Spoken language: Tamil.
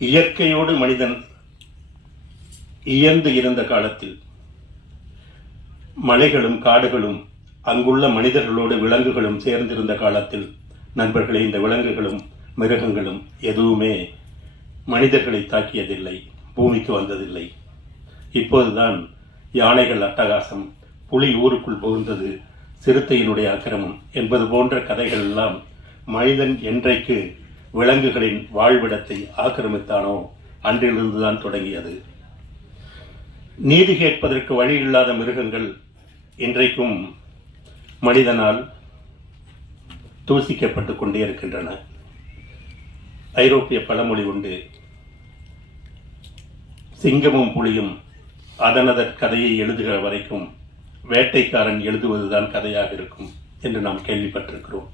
இயற்கையோடு மனிதன் இயந்து இருந்த காலத்தில் மலைகளும் காடுகளும் அங்குள்ள மனிதர்களோடு விலங்குகளும் சேர்ந்திருந்த காலத்தில் நண்பர்களே இந்த விலங்குகளும் மிருகங்களும் எதுவுமே மனிதர்களை தாக்கியதில்லை பூமிக்கு வந்ததில்லை. இப்போதுதான் யானைகள் அட்டகாசம் புலி ஊருக்குள் புகுந்தது சிறுத்தையினுடைய அக்கிரமம் என்பது போன்ற கதைகள் எல்லாம் மனிதன் என்றைக்கு விலங்குகளின் வாழ்விடத்தை ஆக்கிரமித்தானோ? அன்றிலிருந்துதான் தொடங்கியது. நீதி கேட்பதற்கு வழி இல்லாத மிருகங்கள் இன்றைக்கும் மனிதனால் தூசிக்கப்பட்டு கொண்டே இருக்கின்றன. ஐரோப்பிய பழமொழி உண்டு. சிங்கமும் புலியும் அதனதற் கதையை எழுதுகிற வரைக்கும் வேட்டைக்காரன் எழுதுவதுதான் கதையாக இருக்கும் என்று நாம் கேள்விப்பட்டிருக்கிறோம்.